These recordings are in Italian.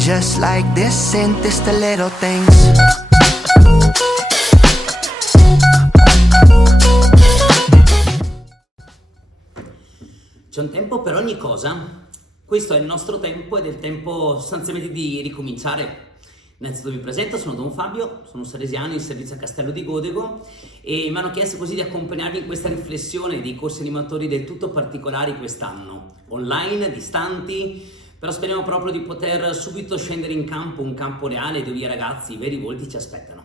just like this, ain't this the little things? C'è un tempo per ogni cosa. Questo è il nostro tempo ed è il tempo sostanzialmente di ricominciare. Innanzitutto mi presento, sono Don Fabio, sono un salesiano in servizio a Castello di Godego e mi hanno chiesto così di accompagnarvi in questa riflessione dei corsi animatori del tutto particolari quest'anno, online, distanti, però speriamo proprio di poter subito scendere in campo, un campo reale dove i ragazzi, i veri volti ci aspettano.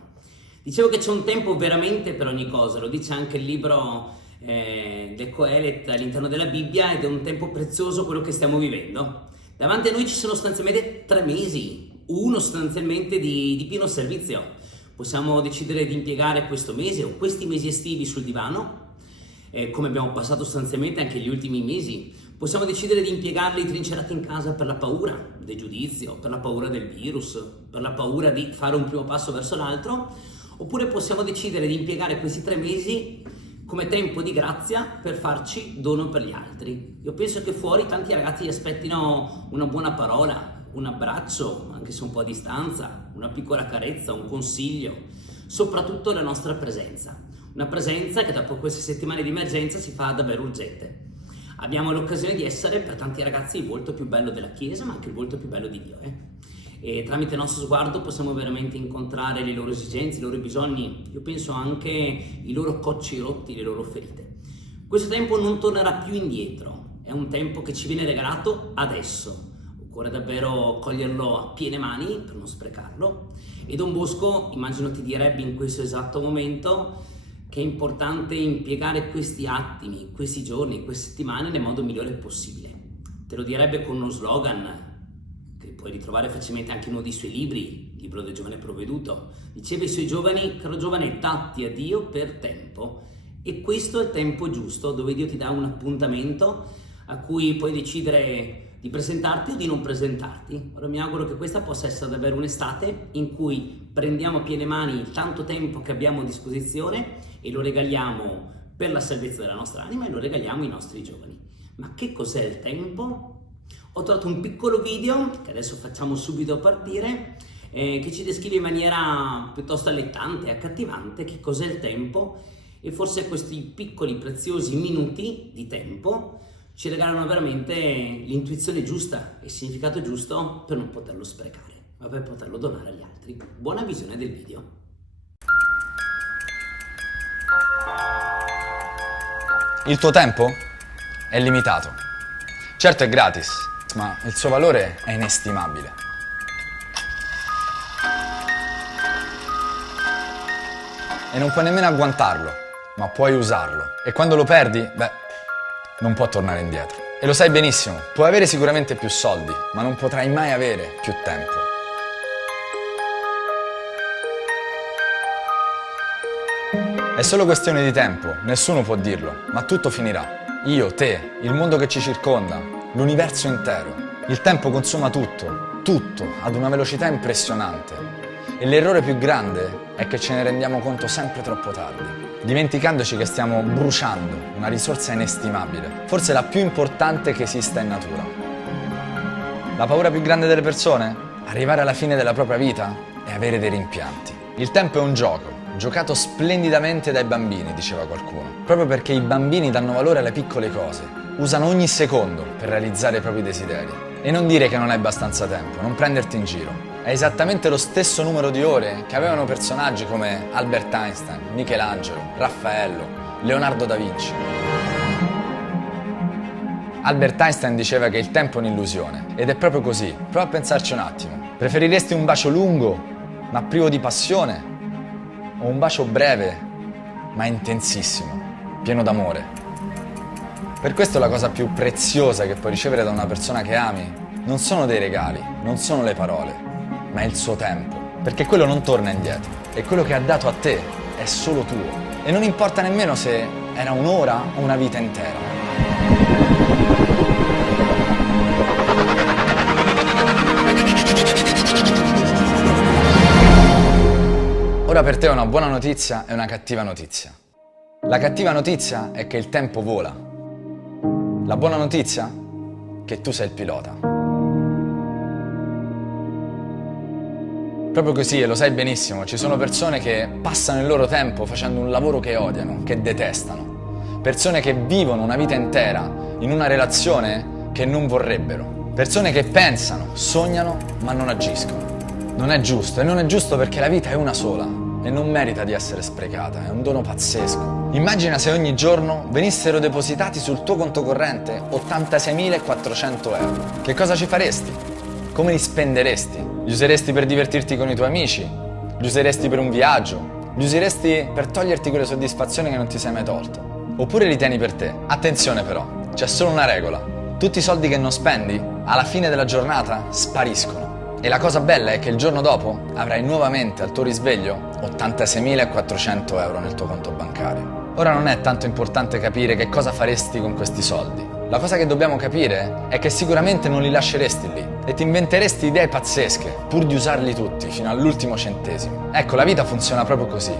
Dicevo che c'è un tempo veramente per ogni cosa, lo dice anche il libro del Coelet all'interno della Bibbia, ed è un tempo prezioso quello che stiamo vivendo. Davanti a noi ci sono sostanzialmente 3 mesi, uno sostanzialmente di pieno servizio. Possiamo decidere di impiegare questo mese o questi mesi estivi sul divano, come abbiamo passato sostanzialmente anche gli ultimi mesi. Possiamo decidere di impiegarli trincerati in casa per la paura del giudizio, per la paura del virus, per la paura di fare un primo passo verso l'altro, oppure possiamo decidere di impiegare questi 3 mesi come tempo di grazia per farci dono per gli altri. Io penso che fuori tanti ragazzi aspettino una buona parola, un abbraccio, anche se un po' a distanza, una piccola carezza, un consiglio, soprattutto la nostra presenza. Una presenza che dopo queste settimane di emergenza si fa davvero urgente. Abbiamo l'occasione di essere per tanti ragazzi il volto più bello della Chiesa, ma anche il volto più bello di Dio. E tramite il nostro sguardo possiamo veramente incontrare le loro esigenze, i loro bisogni, io penso anche i loro cocci rotti, le loro ferite. Questo tempo non tornerà più indietro, è un tempo che ci viene regalato adesso. Occorre davvero coglierlo a piene mani per non sprecarlo. E Don Bosco, immagino, ti direbbe in questo esatto momento che è importante impiegare questi attimi, questi giorni, queste settimane nel modo migliore possibile. Te lo direbbe con uno slogan che puoi ritrovare facilmente anche in uno dei suoi libri, il libro del giovane provveduto. Diceva ai suoi giovani: caro giovane, datti a Dio per tempo. E questo è il tempo giusto, dove Dio ti dà un appuntamento a cui puoi decidere di presentarti o di non presentarti. Ora mi auguro che questa possa essere davvero un'estate in cui prendiamo a piene mani il tanto tempo che abbiamo a disposizione e lo regaliamo per la salvezza della nostra anima e lo regaliamo ai nostri giovani. Ma che cos'è il tempo? Ho trovato un piccolo video che adesso facciamo subito partire, che ci descrive in maniera piuttosto allettante e accattivante che cos'è il tempo, e forse questi piccoli preziosi minuti di tempo ci regalano veramente l'intuizione giusta e il significato giusto per non poterlo sprecare, ma per poterlo donare agli altri. Buona visione del video. Il tuo tempo è limitato. Certo è gratis, ma il suo valore è inestimabile. E non puoi nemmeno agguantarlo, ma puoi usarlo. E quando lo perdi, non può tornare indietro. E lo sai benissimo, puoi avere sicuramente più soldi, ma non potrai mai avere più tempo. È solo questione di tempo, nessuno può dirlo, ma tutto finirà. Io, te, il mondo che ci circonda, l'universo intero. Il tempo consuma tutto, ad una velocità impressionante. E l'errore più grande è che ce ne rendiamo conto sempre troppo tardi, dimenticandoci che stiamo bruciando una risorsa inestimabile, forse la più importante che esista in natura. La paura più grande delle persone? Arrivare alla fine della propria vita e avere dei rimpianti. Il tempo è un gioco, giocato splendidamente dai bambini, diceva qualcuno, proprio perché i bambini danno valore alle piccole cose, usano ogni secondo per realizzare i propri desideri. E non dire che non hai abbastanza tempo, non prenderti in giro. È esattamente lo stesso numero di ore che avevano personaggi come Albert Einstein, Michelangelo, Raffaello, Leonardo da Vinci. Albert Einstein diceva che il tempo è un'illusione, ed è proprio così. Prova a pensarci un attimo. Preferiresti un bacio lungo, ma privo di passione? O un bacio breve, ma intensissimo, pieno d'amore? Per questo la cosa più preziosa che puoi ricevere da una persona che ami non sono dei regali, non sono le parole, ma è il suo tempo. Perché quello non torna indietro, e quello che ha dato a te è solo tuo. E non importa nemmeno se era un'ora o una vita intera. Ora per te ho una buona notizia e una cattiva notizia. La cattiva notizia è che il tempo vola. La buona notizia? Che tu sei il pilota. Proprio così, e lo sai benissimo, ci sono persone che passano il loro tempo facendo un lavoro che odiano, che detestano. Persone che vivono una vita intera in una relazione che non vorrebbero. Persone che pensano, sognano, ma non agiscono. Non è giusto, e non è giusto perché la vita è una sola e non merita di essere sprecata, è un dono pazzesco. Immagina se ogni giorno venissero depositati sul tuo conto corrente 86.400 euro. Che cosa ci faresti? Come li spenderesti? Li useresti per divertirti con i tuoi amici? Li useresti per un viaggio? Li useresti per toglierti quelle soddisfazioni che non ti sei mai tolto? Oppure li tieni per te? Attenzione però, c'è solo una regola. Tutti i soldi che non spendi, alla fine della giornata, spariscono. E la cosa bella è che il giorno dopo avrai nuovamente al tuo risveglio 86.400 euro nel tuo conto bancario. Ora non è tanto importante capire che cosa faresti con questi soldi. La cosa che dobbiamo capire è che sicuramente non li lasceresti lì e ti inventeresti idee pazzesche pur di usarli tutti fino all'ultimo centesimo. Ecco, la vita funziona proprio così.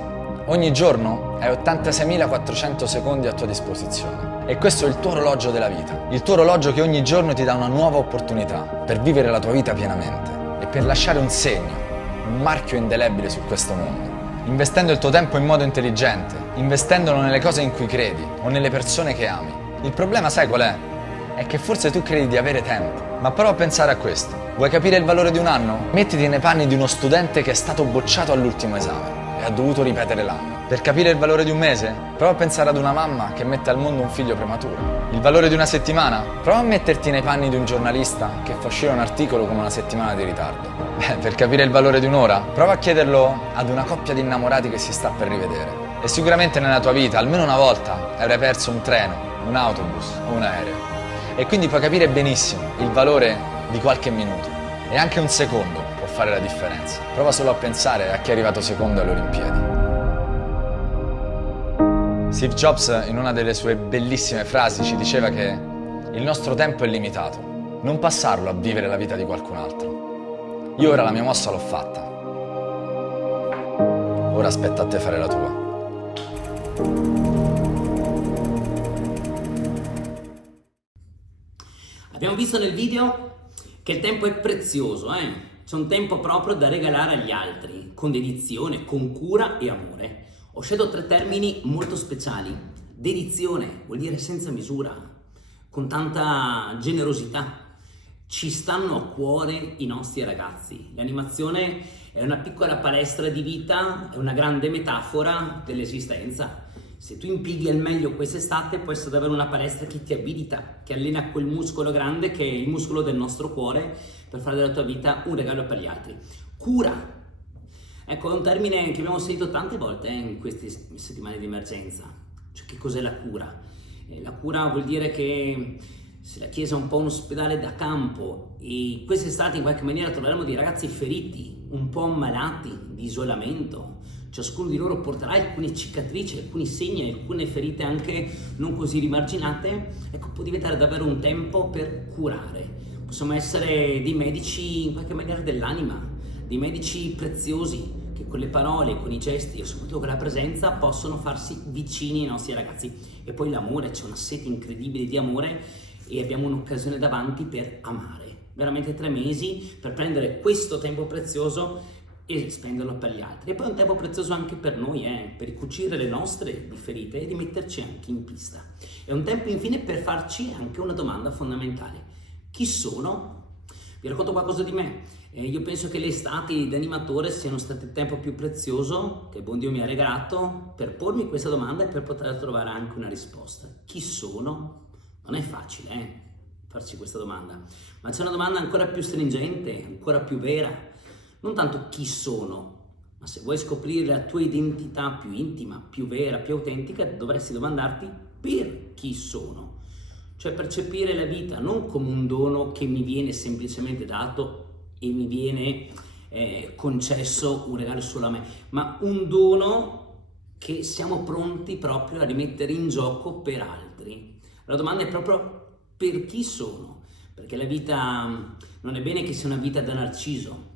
Ogni giorno hai 86.400 secondi a tua disposizione. E questo è il tuo orologio della vita. Il tuo orologio che ogni giorno ti dà una nuova opportunità per vivere la tua vita pienamente e per lasciare un segno, un marchio indelebile su questo mondo. Investendo il tuo tempo in modo intelligente, investendolo nelle cose in cui credi o nelle persone che ami. Il problema sai qual è? È che forse tu credi di avere tempo, ma prova a pensare a questo. Vuoi capire il valore di un anno? Mettiti nei panni di uno studente che è stato bocciato all'ultimo esame e ha dovuto ripetere l'anno. Per capire il valore di un mese? Prova a pensare ad una mamma che mette al mondo un figlio prematuro. Il valore di una settimana? Prova a metterti nei panni di un giornalista che fa uscire un articolo con una settimana di ritardo. Per capire il valore di un'ora? Prova a chiederlo ad una coppia di innamorati che si sta per rivedere. E sicuramente nella tua vita, almeno una volta, avrai perso un treno, un autobus o un aereo. E quindi puoi capire benissimo il valore di qualche minuto. E anche un secondo può fare la differenza. Prova solo a pensare a chi è arrivato secondo alle Olimpiadi. Steve Jobs in una delle sue bellissime frasi ci diceva che il nostro tempo è limitato, non passarlo a vivere la vita di qualcun altro. Io ora la mia mossa l'ho fatta. Ora aspetta a te fare la tua. Abbiamo visto nel video che il tempo è prezioso, C'è un tempo proprio da regalare agli altri, con dedizione, con cura e amore. Ho scelto 3 termini molto speciali. Dedizione vuol dire senza misura, con tanta generosità. Ci stanno a cuore i nostri ragazzi. L'animazione è una piccola palestra di vita, è una grande metafora dell'esistenza. Se tu impieghi al meglio quest'estate può essere davvero una palestra che ti abilita, che allena quel muscolo grande che è il muscolo del nostro cuore per fare della tua vita un regalo per gli altri. Cura. Ecco, è un termine che abbiamo sentito tante volte in queste settimane di emergenza. Cioè, che cos'è la cura? La cura vuol dire che se la Chiesa è un po' un ospedale da campo e quest'estate in qualche maniera troveremo dei ragazzi feriti, un po' ammalati di isolamento. Ciascuno di loro porterà alcune cicatrici, alcuni segni, alcune ferite anche non così rimarginate. Ecco, può diventare davvero un tempo per curare. Possiamo essere dei medici in qualche maniera dell'anima, dei medici preziosi che con le parole, con i gesti e soprattutto con la presenza possono farsi vicini ai nostri ragazzi. E poi l'amore, c'è una sete incredibile di amore e abbiamo un'occasione davanti per amare. Veramente 3 mesi per prendere questo tempo prezioso e spenderlo per gli altri. E poi un tempo prezioso anche per noi, per ricucire le nostre ferite e rimetterci anche in pista. È un tempo infine per farci anche una domanda fondamentale. Chi sono? Vi racconto qualcosa di me. Io penso che le estati da animatore siano state il tempo più prezioso che il buon Dio mi ha regalato per pormi questa domanda e per poter trovare anche una risposta. Chi sono? Non è facile, farci questa domanda, ma c'è una domanda ancora più stringente, ancora più vera. Non tanto chi sono, ma se vuoi scoprire la tua identità più intima, più vera, più autentica, dovresti domandarti per chi sono. Cioè percepire la vita non come un dono che mi viene semplicemente dato e mi viene concesso un regalo solo a me, ma un dono che siamo pronti proprio a rimettere in gioco per altri. La domanda è proprio per chi sono, perché la vita non è bene che sia una vita da narciso,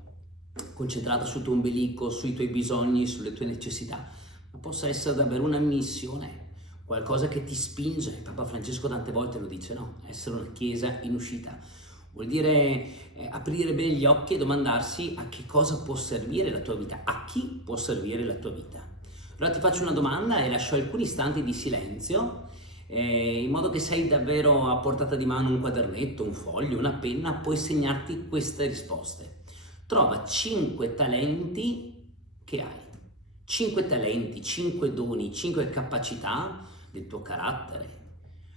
concentrata sul tuo ombelico, sui tuoi bisogni, sulle tue necessità, ma possa essere davvero una missione, qualcosa che ti spinge. Papa Francesco tante volte lo dice, no? Essere una chiesa in uscita, vuol dire aprire bene gli occhi e domandarsi a che cosa può servire la tua vita, a chi può servire la tua vita. Allora ti faccio una domanda e lascio alcuni istanti di silenzio, in modo che sei davvero a portata di mano un quadernetto, un foglio, una penna, puoi segnarti queste risposte. Trova 5 talenti che hai, 5 talenti, 5 doni, 5 capacità del tuo carattere,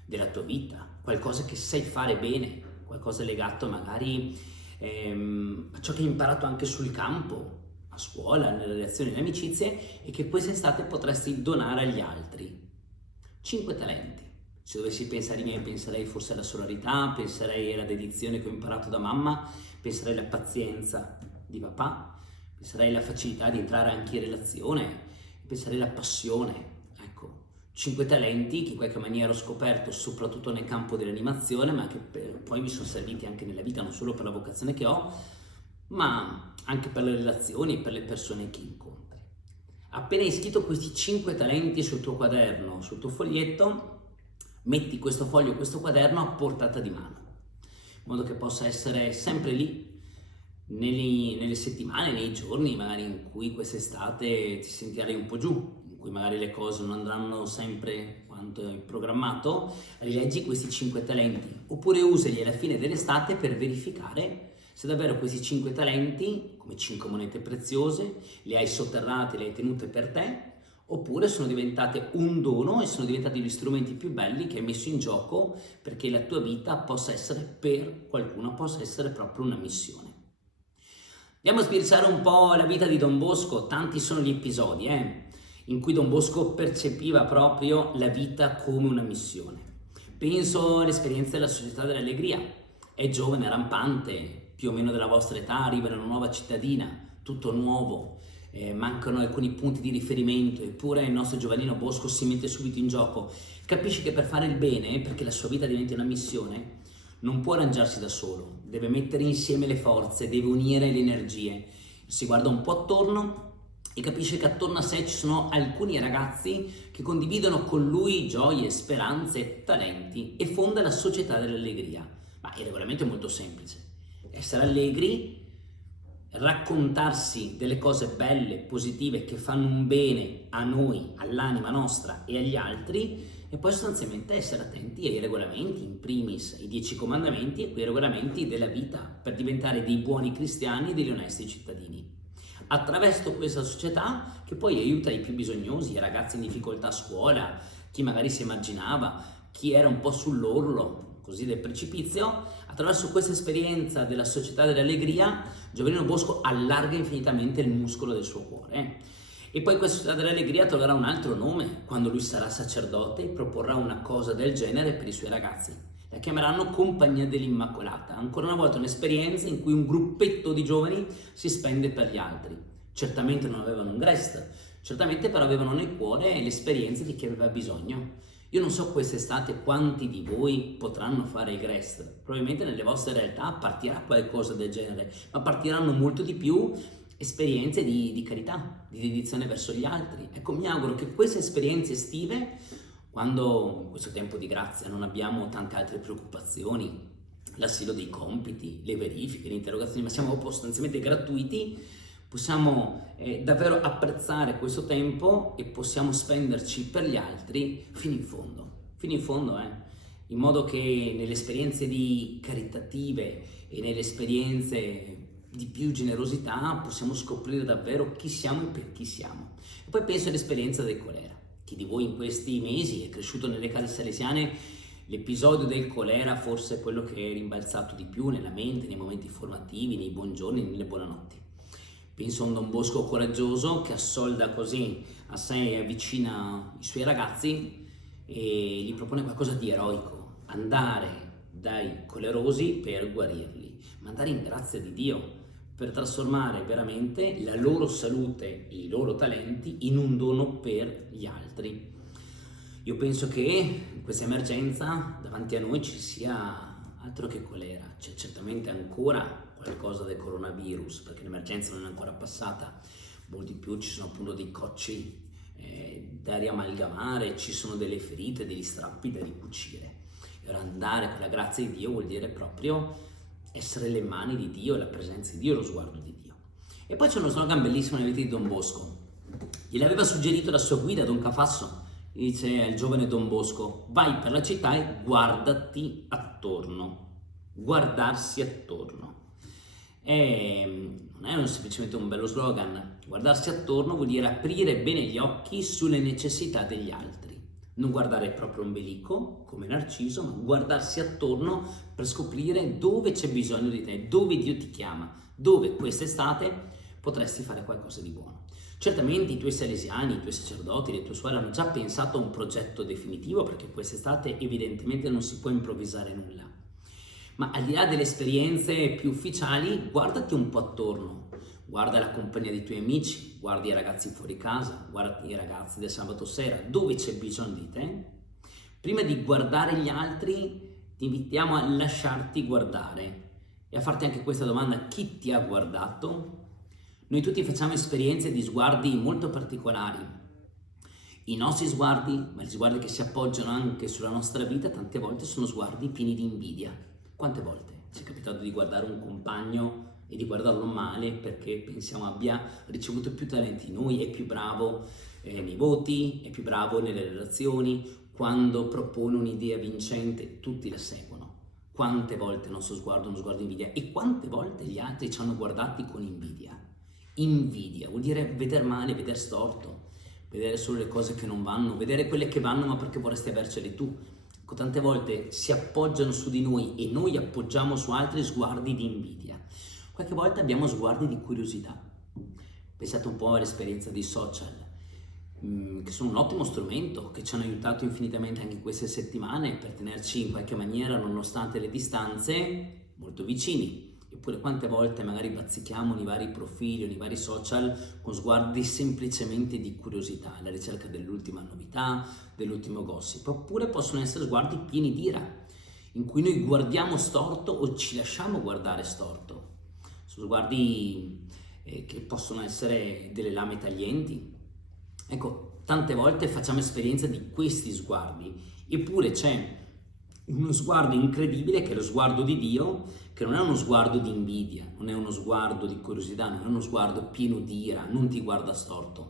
della tua vita, qualcosa che sai fare bene, qualcosa legato magari a ciò che hai imparato anche sul campo, a scuola, nelle relazioni, nelle amicizie, e che quest'estate potresti donare agli altri. 5 talenti. Se dovessi pensare ai miei, penserei forse alla solarità, penserei alla dedizione che ho imparato da mamma, penserei alla pazienza di papà, penserei alla facilità di entrare anche in relazione, penserei alla passione. Ecco, 5 talenti che in qualche maniera ho scoperto soprattutto nel campo dell'animazione, ma che poi mi sono serviti anche nella vita, non solo per la vocazione che ho, ma anche per le relazioni e per le persone che incontri. Appena hai scritto questi 5 talenti sul tuo quaderno, sul tuo foglietto, metti questo foglio, questo quaderno a portata di mano, in modo che possa essere sempre lì, nelle settimane, nei giorni magari in cui quest'estate ti sentirai un po' giù, in cui magari le cose non andranno sempre quanto è programmato, rileggi questi 5 talenti, oppure usali alla fine dell'estate per verificare se davvero questi 5 talenti, come 5 monete preziose, le hai sotterrate, le hai tenute per te, oppure sono diventate un dono e sono diventati gli strumenti più belli che hai messo in gioco perché la tua vita possa essere per qualcuno, possa essere proprio una missione. Andiamo a sbirciare un po' la vita di Don Bosco. Tanti sono gli episodi in cui Don Bosco percepiva proprio la vita come una missione. Penso all'esperienza della Società dell'Allegria. È giovane, rampante, più o meno della vostra età, arriva in una nuova cittadina, tutto nuovo, mancano alcuni punti di riferimento, eppure il nostro giovanino Bosco si mette subito in gioco. Capisce che per fare il bene, perché la sua vita diventi una missione, non può arrangiarsi da solo, deve mettere insieme le forze, deve unire le energie. Si guarda un po' attorno e capisce che attorno a sé ci sono alcuni ragazzi che condividono con lui gioie, speranze, talenti, e fonda la Società dell'Allegria. Ma il regolamento è molto semplice: essere allegri, raccontarsi delle cose belle, positive, che fanno un bene a noi, all'anima nostra e agli altri, e poi sostanzialmente essere attenti ai regolamenti, in primis i 10 comandamenti e quei regolamenti della vita, per diventare dei buoni cristiani e degli onesti cittadini. Attraverso questa società che poi aiuta i più bisognosi, i ragazzi in difficoltà a scuola, chi magari si immaginava, chi era un po' sull'orlo così del precipizio, attraverso questa esperienza della Società dell'Allegria, Giovannino Bosco allarga infinitamente il muscolo del suo cuore. E poi questa Società dell'Allegria troverà un altro nome quando lui sarà sacerdote e proporrà una cosa del genere per i suoi ragazzi. La chiameranno Compagnia dell'Immacolata, ancora una volta un'esperienza in cui un gruppetto di giovani si spende per gli altri. Certamente non avevano un Grest, certamente però avevano nel cuore l'esperienza di chi aveva bisogno. Io non so quest'estate quanti di voi potranno fare il Grest, probabilmente nelle vostre realtà partirà qualcosa del genere, ma partiranno molto di più esperienze di carità, di dedizione verso gli altri. Ecco, mi auguro che queste esperienze estive, quando in questo tempo di grazia non abbiamo tante altre preoccupazioni, l'asilo dei compiti, le verifiche, le interrogazioni, ma siamo sostanzialmente gratuiti, possiamo davvero apprezzare questo tempo e possiamo spenderci per gli altri fino in fondo, in modo che nelle esperienze di caritative e nelle esperienze di più generosità possiamo scoprire davvero chi siamo e per chi siamo. E poi penso all'esperienza del colera. Chi di voi in questi mesi è cresciuto nelle case salesiane, l'episodio del colera forse è quello che è rimbalzato di più nella mente, nei momenti formativi, nei buongiorni, nelle buonanotti. Penso a un Don Bosco coraggioso che assolda così a sé e avvicina i suoi ragazzi e gli propone qualcosa di eroico: andare dai colerosi per guarirli, ma andare in grazia di Dio per trasformare veramente la loro salute e i loro talenti in un dono per gli altri. Io penso che in questa emergenza davanti a noi ci sia altro che colera, c'è certamente ancora qualcosa del coronavirus, perché l'emergenza non è ancora passata, molti più ci sono appunto dei cocci da riamalgamare, ci sono delle ferite, degli strappi da ricucire. E ora andare con la grazia di Dio vuol dire proprio essere le mani di Dio, la presenza di Dio, lo sguardo di Dio. E poi c'è uno slogan bellissimo nella vita di Don Bosco. Gliel'aveva suggerito la sua guida, Don Cafasso. Gli dice al giovane Don Bosco: vai per la città e guardati attorno. Guardarsi attorno. Non è semplicemente un bello slogan. Guardarsi attorno vuol dire aprire bene gli occhi sulle necessità degli altri. Non guardare il proprio ombelico, come Narciso, ma guardarsi attorno per scoprire dove c'è bisogno di te, dove Dio ti chiama, dove quest'estate potresti fare qualcosa di buono. Certamente i tuoi salesiani, i tuoi sacerdoti, le tue suore hanno già pensato a un progetto definitivo, perché quest'estate evidentemente non si può improvvisare nulla. Ma al di là delle esperienze più ufficiali, guardati un po' attorno. Guarda la compagnia dei tuoi amici, guarda i ragazzi fuori casa, guarda i ragazzi del sabato sera, dove c'è bisogno di te. Prima di guardare gli altri, ti invitiamo a lasciarti guardare e a farti anche questa domanda: chi ti ha guardato? Noi tutti facciamo esperienze di sguardi molto particolari. I nostri sguardi, ma gli sguardi che si appoggiano anche sulla nostra vita, tante volte sono sguardi pieni di invidia. Quante volte ci è capitato di guardare un compagno e di guardarlo male perché pensiamo abbia ricevuto più talenti di noi, è più bravo nei voti, è più bravo nelle relazioni, quando propone un'idea vincente tutti la seguono. Quante volte il nostro sguardo è uno sguardo di invidia e quante volte gli altri ci hanno guardati con invidia. Invidia vuol dire vedere male, vedere storto, vedere solo le cose che non vanno, vedere quelle che vanno ma perché vorresti avercele tu. Ecco, tante volte si appoggiano su di noi e noi appoggiamo su altri sguardi di invidia. Qualche volta abbiamo sguardi di curiosità. Pensate un po' all'esperienza dei social, che sono un ottimo strumento, che ci hanno aiutato infinitamente anche in queste settimane per tenerci in qualche maniera, nonostante le distanze, molto vicini. Eppure quante volte magari bazzichiamo nei vari profili o nei vari social con sguardi semplicemente di curiosità, alla ricerca dell'ultima novità, dell'ultimo gossip. Oppure possono essere sguardi pieni di ira, in cui noi guardiamo storto o ci lasciamo guardare storto. Sono sguardi che possono essere delle lame taglienti. Ecco, tante volte facciamo esperienza di questi sguardi, eppure c'è uno sguardo incredibile che è lo sguardo di Dio, che non è uno sguardo di invidia, non è uno sguardo di curiosità, non è uno sguardo pieno di ira, non ti guarda storto,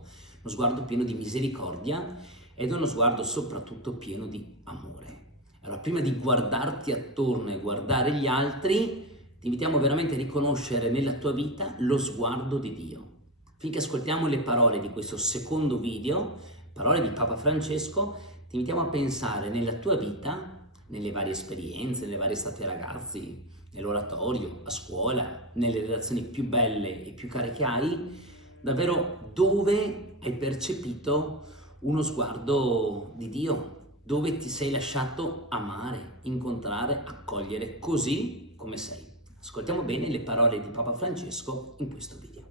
uno sguardo pieno di misericordia ed è uno sguardo soprattutto pieno di amore. Allora, prima di guardarti attorno e guardare gli altri, ti invitiamo veramente a riconoscere nella tua vita lo sguardo di Dio. Finché ascoltiamo le parole di questo secondo video, parole di Papa Francesco, ti invitiamo a pensare nella tua vita, nelle varie esperienze, nelle varie estate ragazzi, nell'oratorio, a scuola, nelle relazioni più belle e più care che hai, davvero dove hai percepito uno sguardo di Dio, dove ti sei lasciato amare, incontrare, accogliere così come sei. Ascoltiamo bene le parole di Papa Francesco in questo video.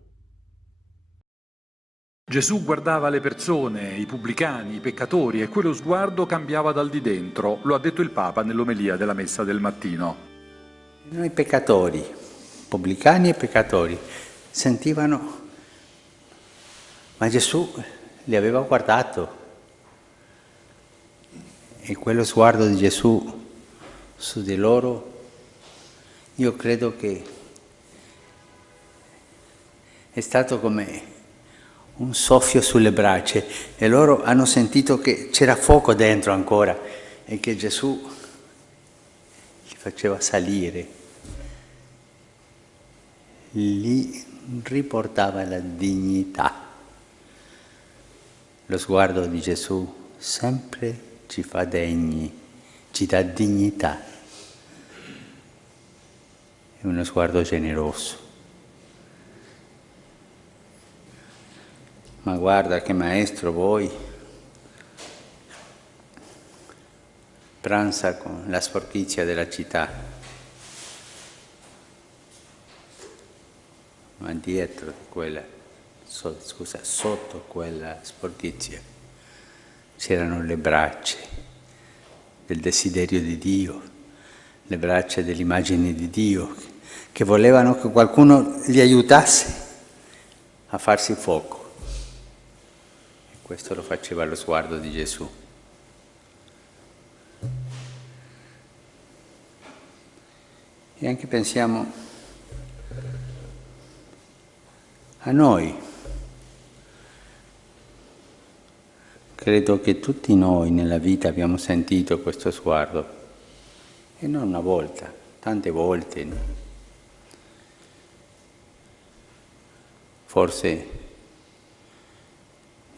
Gesù guardava le persone, i pubblicani, i peccatori e quello sguardo cambiava dal di dentro, lo ha detto il Papa nell'omelia della messa del mattino. Noi peccatori, pubblicani e peccatori, sentivano, ma Gesù li aveva guardato e quello sguardo di Gesù su di loro, io credo che è stato come un soffio sulle braccia e loro hanno sentito che c'era fuoco dentro ancora e che Gesù li faceva salire, li riportava la dignità. Lo sguardo di Gesù sempre ci fa degni, ci dà dignità. È uno sguardo generoso. Ma guarda che maestro voi, pranza con la sporcizia della città, ma dietro di quella, sotto quella sporcizia c'erano le braccia del desiderio di Dio, le braccia dell'immagine di Dio, che volevano che qualcuno li aiutasse a farsi fuoco. Questo lo faceva lo sguardo di Gesù. E anche pensiamo a noi. Credo che tutti noi nella vita abbiamo sentito questo sguardo, e non una volta, tante volte. Forse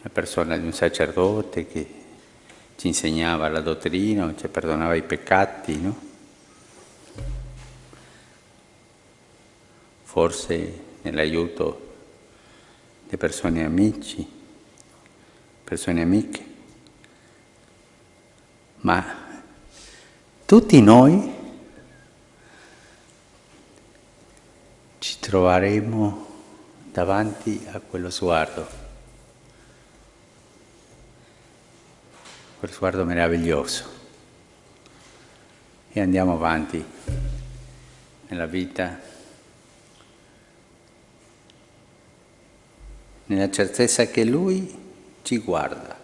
la persona di un sacerdote che ci insegnava la dottrina, ci perdonava i peccati, no? Forse nell'aiuto di persone amici, persone amiche, ma tutti noi ci troveremo davanti a quello sguardo meraviglioso, e andiamo avanti nella vita nella certezza che Lui ci guarda,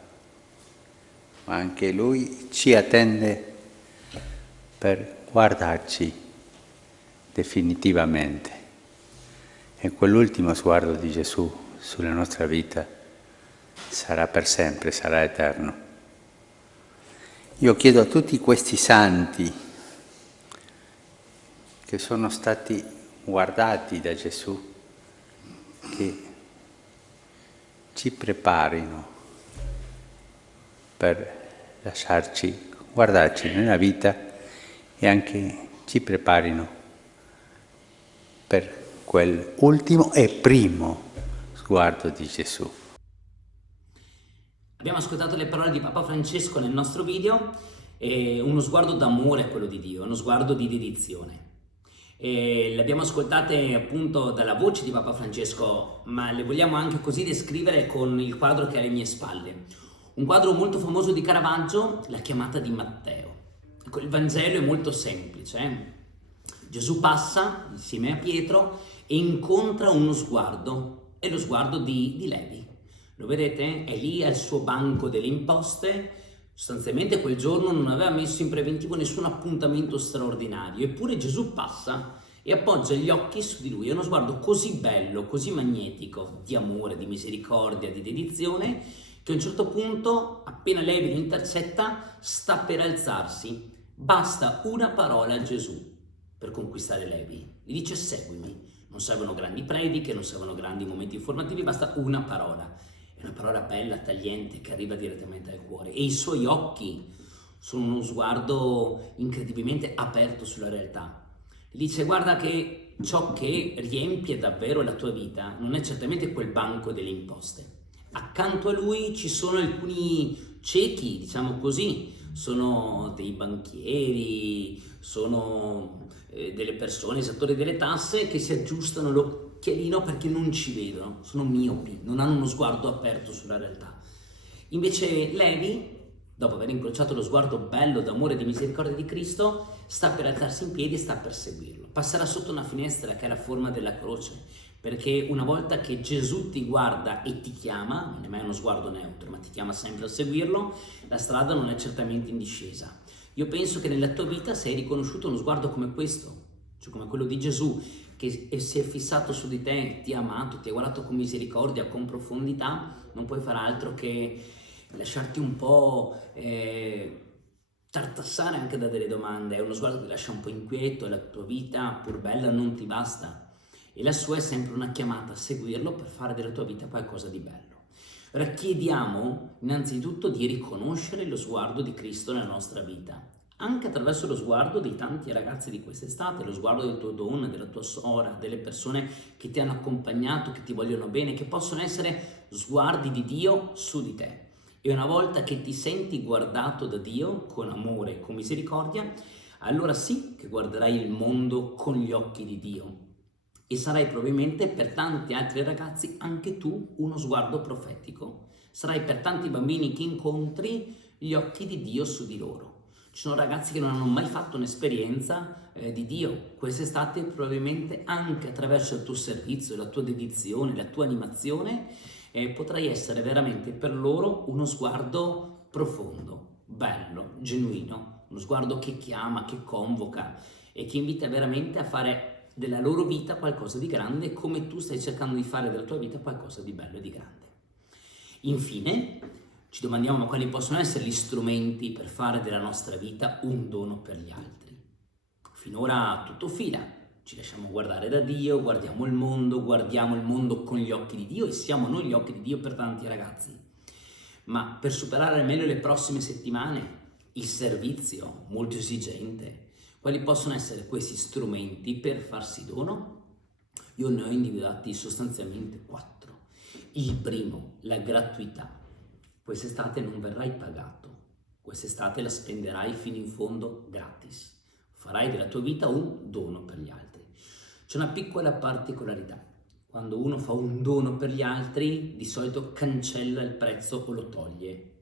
ma anche Lui ci attende per guardarci definitivamente. E quell'ultimo sguardo di Gesù sulla nostra vita sarà per sempre, sarà eterno. Io chiedo a tutti questi santi che sono stati guardati da Gesù che ci preparino per guardarci nella vita, e anche ci preparino per quel ultimo e primo sguardo di Gesù. Abbiamo ascoltato le parole di Papa Francesco nel nostro video, uno sguardo d'amore a quello di Dio, uno sguardo di dedizione. Le abbiamo ascoltate appunto dalla voce di Papa Francesco, ma le vogliamo anche così descrivere con il quadro che è alle mie spalle. Un quadro molto famoso di Caravaggio, La chiamata di Matteo. Ecco, il Vangelo è molto semplice. Gesù passa insieme a Pietro e incontra uno sguardo, è lo sguardo di Levi. Lo vedete? È lì al suo banco delle imposte. Sostanzialmente quel giorno non aveva messo in preventivo nessun appuntamento straordinario, eppure Gesù passa e appoggia gli occhi su di lui. È uno sguardo così bello, così magnetico, di amore, di misericordia, di dedizione, che a un certo punto, appena Levi lo intercetta, sta per alzarsi. Basta una parola a Gesù per conquistare Levi. Gli dice: seguimi. Non servono grandi prediche, non servono grandi momenti informativi, basta una parola. È una parola bella, tagliente, che arriva direttamente al cuore. E i suoi occhi sono uno sguardo incredibilmente aperto sulla realtà. Gli dice: guarda che ciò che riempie davvero la tua vita non è certamente quel banco delle imposte. Accanto a lui ci sono alcuni ciechi, diciamo così, sono dei banchieri, sono delle persone, esattori delle tasse, che si aggiustano l'occhialino perché non ci vedono, sono miopi, non hanno uno sguardo aperto sulla realtà. Invece Levi, dopo aver incrociato lo sguardo bello d'amore e di misericordia di Cristo, sta per alzarsi in piedi e sta per seguirlo. Passerà sotto una finestra che ha la forma della croce, perché una volta che Gesù ti guarda e ti chiama, non è mai uno sguardo neutro, ma ti chiama sempre a seguirlo, la strada non è certamente in discesa. Io penso che nella tua vita, se hai riconosciuto uno sguardo come questo, cioè come quello di Gesù, che si è fissato su di te, ti ha amato, ti ha guardato con misericordia, con profondità, non puoi fare altro che lasciarti un po' tartassare anche da delle domande. È uno sguardo che ti lascia un po' inquieto, la tua vita, pur bella, non ti basta. E la sua è sempre una chiamata a seguirlo per fare della tua vita qualcosa di bello. Ora chiediamo innanzitutto di riconoscere lo sguardo di Cristo nella nostra vita, anche attraverso lo sguardo dei tanti ragazzi di quest'estate, lo sguardo del tuo donna, della tua suora, delle persone che ti hanno accompagnato, che ti vogliono bene, che possono essere sguardi di Dio su di te. E una volta che ti senti guardato da Dio con amore e con misericordia, allora sì che guarderai il mondo con gli occhi di Dio. E sarai probabilmente per tanti altri ragazzi anche tu uno sguardo profetico. Sarai per tanti bambini che incontri gli occhi di Dio su di loro. Ci sono ragazzi che non hanno mai fatto un'esperienza di Dio. Quest'estate probabilmente anche attraverso il tuo servizio, la tua dedizione, la tua animazione, potrai essere veramente per loro uno sguardo profondo, bello, genuino, uno sguardo che chiama, che convoca. e che invita veramente a fare della loro vita qualcosa di grande, come tu stai cercando di fare della tua vita qualcosa di bello e di grande. Infine, ci domandiamo ma quali possono essere gli strumenti per fare della nostra vita un dono per gli altri. Finora tutto fila. Ci lasciamo guardare da Dio, guardiamo il mondo con gli occhi di Dio e siamo noi gli occhi di Dio per tanti ragazzi. Ma per superare al meglio le prossime settimane, il servizio molto esigente, quali possono essere questi strumenti per farsi dono? Io ne ho individuati sostanzialmente 4. Il primo, la gratuità. Quest'estate non verrai pagato, quest'estate la spenderai fino in fondo gratis. Farai della tua vita un dono per gli altri. C'è una piccola particolarità. Quando uno fa un dono per gli altri, di solito cancella il prezzo o lo toglie.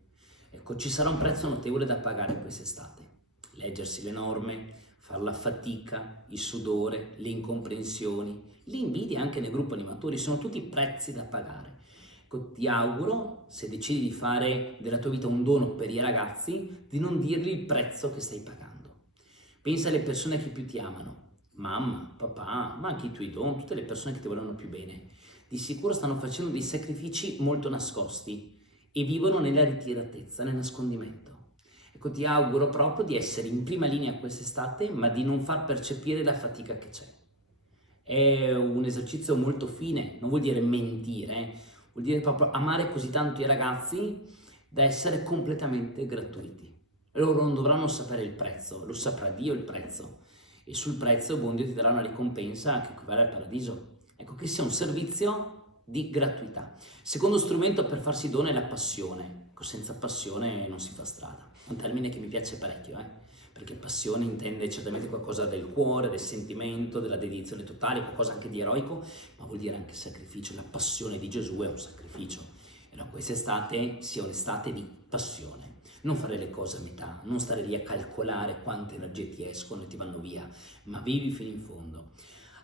Ecco, ci sarà un prezzo notevole da pagare quest'estate. Leggersi le norme, far la fatica, il sudore, le incomprensioni, le invidie anche nel gruppo animatori, sono tutti prezzi da pagare. Ecco, ti auguro, se decidi di fare della tua vita un dono per i ragazzi, di non dirgli il prezzo che stai pagando. Pensa alle persone che più ti amano, mamma, papà, ma anche i tuoi don, tutte le persone che ti vogliono più bene. Di sicuro stanno facendo dei sacrifici molto nascosti e vivono nella ritiratezza, nel nascondimento. Ecco, ti auguro proprio di essere in prima linea quest'estate, ma di non far percepire la fatica che c'è. È un esercizio molto fine, non vuol dire mentire, vuol dire proprio amare così tanto i ragazzi da essere completamente gratuiti. Loro non dovranno sapere il prezzo, lo saprà Dio il prezzo, e sul prezzo buon Dio ti darà una ricompensa che equivale al paradiso. Ecco, che sia un servizio di gratuità. Secondo strumento per farsi dono è la passione. Ecco, senza passione non si fa strada. Un termine che mi piace parecchio, perché passione intende certamente qualcosa del cuore, del sentimento, della dedizione totale, qualcosa anche di eroico, ma vuol dire anche sacrificio. La passione di Gesù è un sacrificio. E allora quest'estate sia un'estate di passione. Non fare le cose a metà, non stare lì a calcolare quante energie ti escono e ti vanno via, ma vivi fino in fondo.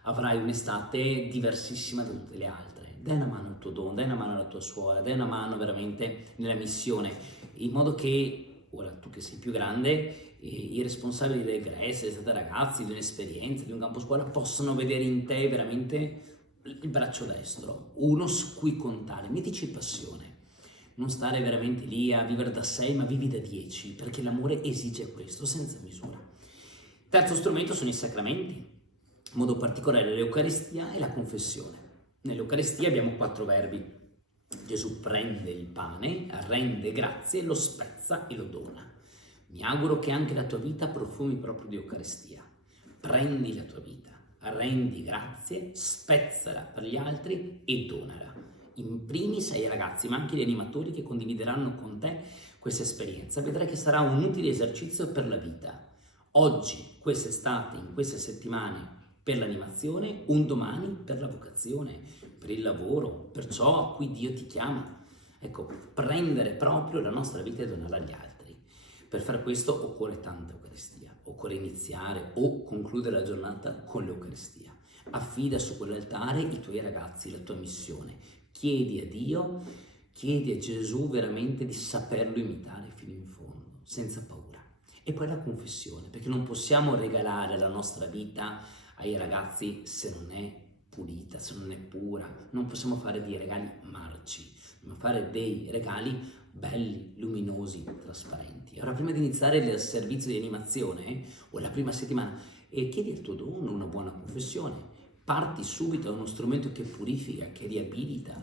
Avrai un'estate diversissima da tutte le altre. Dai una mano al tuo dono, dai una mano alla tua suora, dai una mano veramente nella missione, in modo che, ora tu che sei più grande, i responsabili del GRES, dei stati ragazzi, di un'esperienza, di un campo scuola, possano vedere in te veramente il braccio destro, uno su cui contare. Mettici passione. Non stare veramente lì a vivere da 6, ma vivi da 10, perché l'amore esige questo, senza misura. Terzo strumento sono i sacramenti, in modo particolare l'Eucaristia e la confessione. Nell'Eucaristia abbiamo 4 verbi. Gesù prende il pane, rende grazie, lo spezza e lo dona. Mi auguro che anche la tua vita profumi proprio di Eucaristia. Prendi la tua vita, rendi grazie, spezzala per gli altri e donala. In primis ai ragazzi, ma anche agli animatori che condivideranno con te questa esperienza. Vedrai che sarà un utile esercizio per la vita. Oggi, quest'estate, in queste settimane, per l'animazione, un domani per la vocazione, per il lavoro, per ciò a cui Dio ti chiama. Ecco, prendere proprio la nostra vita e donarla agli altri. Per fare questo occorre tanta Eucaristia, occorre iniziare o concludere la giornata con l'Eucaristia. Affida su quell'altare i tuoi ragazzi, la tua missione. Chiedi a Dio, chiedi a Gesù veramente di saperlo imitare fino in fondo, senza paura. E poi la confessione, perché non possiamo regalare la nostra vita ai ragazzi se non è pulita, se non è pura. Non possiamo fare dei regali marci, dobbiamo fare dei regali belli, luminosi, trasparenti. Allora, prima di iniziare il servizio di animazione, o la prima settimana, chiedi al tuo dono una buona confessione. Parti subito da uno strumento che purifica, che riabilita,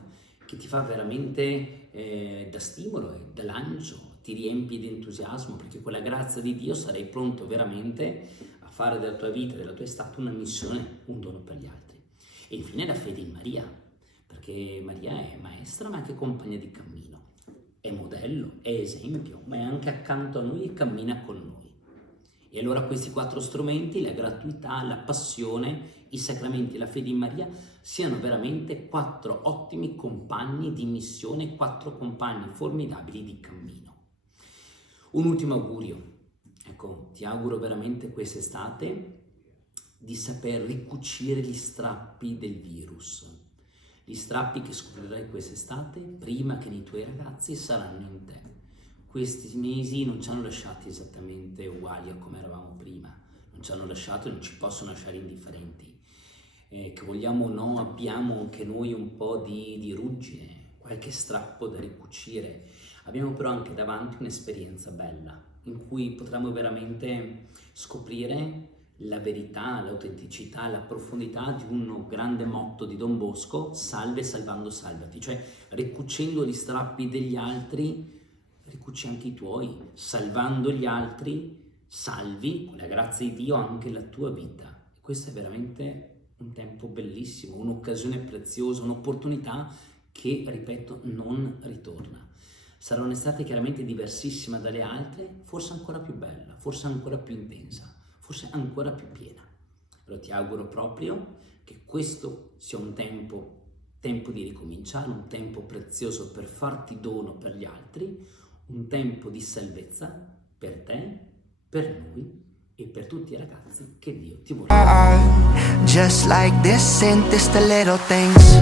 che ti fa veramente da stimolo e da lancio, ti riempi di entusiasmo, perché con la grazia di Dio sarai pronto veramente a fare della tua vita, della tua estate, una missione, un dono per gli altri. E infine la fede in Maria, perché Maria è maestra ma anche compagna di cammino, è modello, è esempio, ma è anche accanto a noi e cammina con noi. E allora questi 4 strumenti, la gratuità, la passione, i sacramenti e la fede in Maria, siano veramente 4 ottimi compagni di missione, 4 compagni formidabili di cammino. Un ultimo augurio. Ecco, ti auguro veramente quest'estate di saper ricucire gli strappi del virus. Gli strappi che scoprirai quest'estate, prima che i tuoi ragazzi, saranno in te. Questi mesi non ci hanno lasciati esattamente uguali a come eravamo prima, non ci hanno lasciato e non ci possono lasciare indifferenti. Che vogliamo o no, abbiamo anche noi un po' di ruggine, qualche strappo da ricucire. Abbiamo però anche davanti un'esperienza bella, in cui potremo veramente scoprire la verità, l'autenticità, la profondità di un grande motto di Don Bosco: salve salvando salvati, cioè ricucendo gli strappi degli altri, ricuci anche i tuoi, salvando gli altri, salvi con la grazia di Dio anche la tua vita. Questo è veramente un tempo bellissimo, un'occasione preziosa, un'opportunità che, ripeto, non ritorna. Sarà un'estate chiaramente diversissima dalle altre, forse ancora più bella, forse ancora più intensa, forse ancora più piena. Però ti auguro proprio che questo sia un tempo di ricominciare, un tempo prezioso per farti dono per gli altri, un tempo di salvezza per te, per noi e per tutti i ragazzi che Dio ti vuole. Just like this, ain't this the little things?